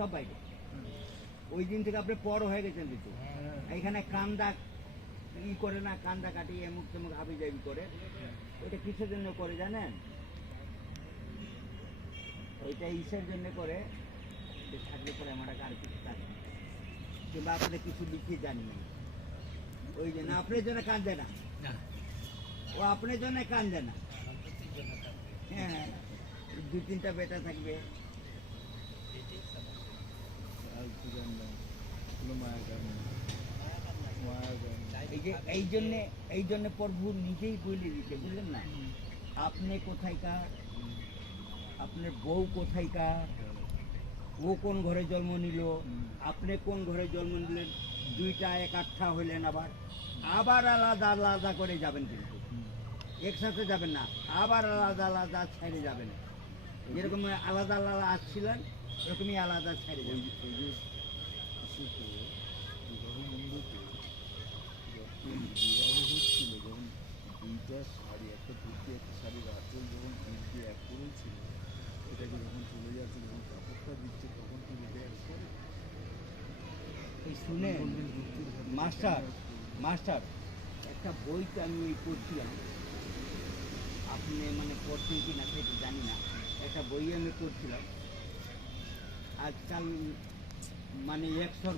সব বাইরে। ওই দিন থেকে আপনি পর হয়ে গেছেন কিছু। এখানে কান্দা ই করে না, কান্দা কাটিয়ে এমুক তেমুক হাবি জাবি করে, ওইটা কিসের জন্য করে জানেন? ওইটা ইসের জন্য করে যে থাকলে পরে আমার আর কিছু থাকে কিংবা আপনাদের কিছু লিখে জানি না, ওই জন্য আপনার জন্য কান্দে না, ও আপনার জন্য কান্দে না। হ্যাঁ, দু তিনটা বেটা থাকবে, এই জন্য প্রভু নিজেই বলে দিতে, বুঝলেন না? আপনি কোথায়কার, আপনার বউ কোথায়কার, ও কোন ঘরে জন্ম নিল, আপনি কোন ঘরে জন্ম নিলেন, দুইটা এক আটটা হইলেন, আবার আলাদা আলাদা করে যাবেন, কিন্তু একসাথে যাবেন না, আবার আলাদা আলাদা ছেড়ে যাবেন। যেরকম আলাদা আলাদা আসছিলেন এরকমই আলাদা ছেড়ে যাবেন। বিবাহ হচ্ছিল যখন দুইটা শাড়ি, একটা ধুতি একটা শাড়ির আঁচল যখন ধুতি এক করেই ছিল, এটাকে যখন চলে যাচ্ছে, যখন কাপড়টা দিচ্ছে তখন কি রেখে আসছে? এই শুনে মাস্টার একটা বইতে আমি ওই পড়ছিলাম, আপনি মানে পড়ছেন কি না সেটা জানি না, একটা বই আমি পড়ছিলাম আজকাল, মানে 100